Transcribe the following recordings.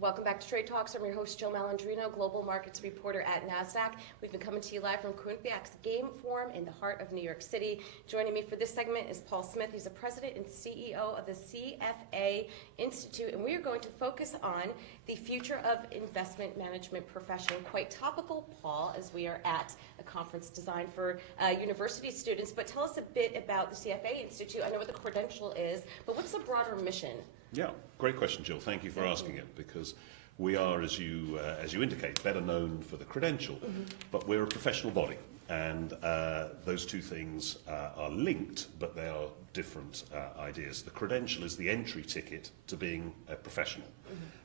Welcome back to Trade Talks. I'm your host, Jill Malandrino, Global Markets Reporter at Nasdaq. We've been coming to you live from Quinnipiac's G.A.M.E Forum in the heart of New York City. Joining me for this segment is Paul Smith. He's the president and CEO of the CFA Institute, and we are going to focus on the future of investment management profession. Quite topical, Paul, as we are at a conference designed for university students. But tell us a bit about the CFA Institute. I know what the credential is, but what's the broader mission? Yeah, great question, Jill. Thank you for asking it, because we are, as you indicate, better known for the credential, but we're a professional body, and those two things are linked, but they are different ideas. The credential is the entry ticket to being a professional.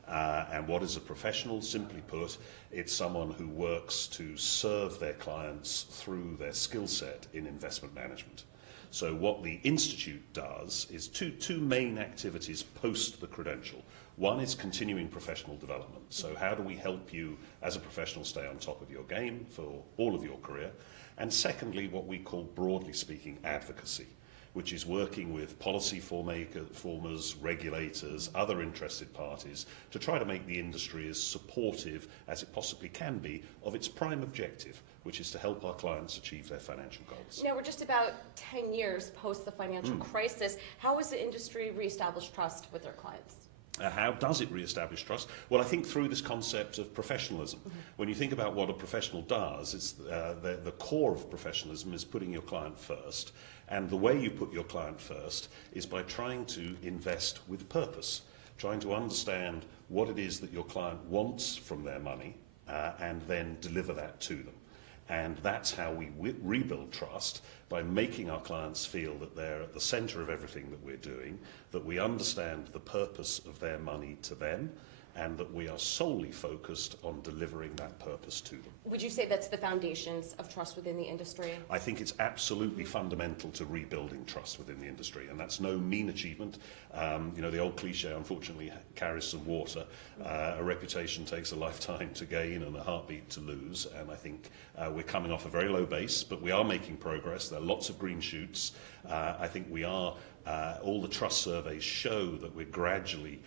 And what is a professional? Simply put, it's someone who works to serve their clients through their skill set in investment management. So what the Institute does is two main activities post the credential. One is continuing professional development. So how do we help you as a professional stay on top of your game for all of your career? And secondly, what we call, broadly speaking, advocacy, which is working with policy formers, regulators, other interested parties to try to make the industry as supportive as it possibly can be of its prime objective, which is to help our clients achieve their financial goals. Now, we're just about 10 years post the financial crisis. How has the industry reestablished trust with their clients? How does it reestablish trust? Well, I think through this concept of professionalism. When you think about what a professional does, it's the core of professionalism is putting your client first. And the way you put your client first is by trying to invest with purpose, trying to understand what it is that your client wants from their money, and then deliver that to them. And that's how we rebuild trust, by making our clients feel that they're at the center of everything that we're doing, that we understand the purpose of their money to them, and that we are solely focused on delivering that purpose to them. Would you say that's the foundations of trust within the industry? I think it's absolutely fundamental to rebuilding trust within the industry, and that's no mean achievement. You know, the old cliche, unfortunately, carries some water. A reputation takes a lifetime to gain and a heartbeat to lose, and I think we're coming off a very low base, but we are making progress. There are lots of green shoots. I think we are, all the trust surveys show that we're gradually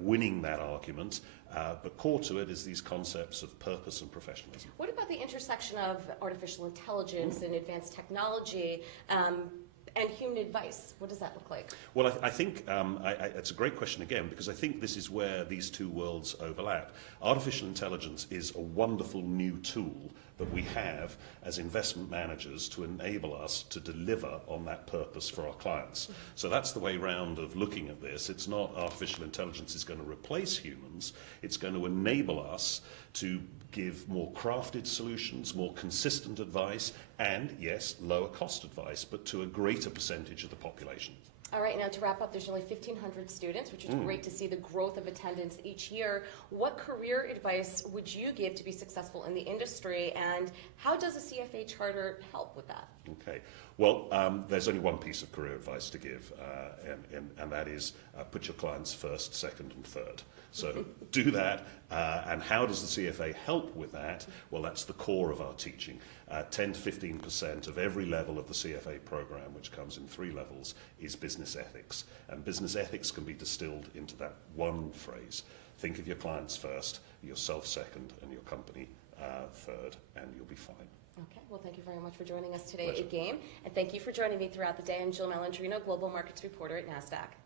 winning that argument, but core to it is these concepts of purpose and professionalism. What about the intersection of artificial intelligence and advanced technology and human advice? What does that look like? Well, I think it's a great question again, because I think this is where these two worlds overlap. Artificial intelligence is a wonderful new tool that we have as investment managers to enable us to deliver on that purpose for our clients. So that's the way round of looking at this. It's not artificial intelligence is going to replace humans. It's going to enable us to give more crafted solutions, more consistent advice, and yes, lower cost advice, but to a greater percentage of the population. All right, now to wrap up, there's only 1,500 students, which is great to see the growth of attendance each year. What career advice would you give to be successful in the industry, and how does a CFA charter help with that? Okay, well, there's only one piece of career advice to give, and that is put your clients first, second, and third. So do that, and how does the CFA help with that? Well, that's the core of our teaching. 10 to 15% of every level of the CFA program, which comes in 3 levels, is business ethics. And business ethics can be distilled into that one phrase. Think of your clients first, yourself second, and your company third, and you'll be fine. Okay, well, thank you very much for joining us today Pleasure. at G.A.M.E. And thank you for joining me throughout the day. I'm Jill Malandrino, Global Markets Reporter at Nasdaq.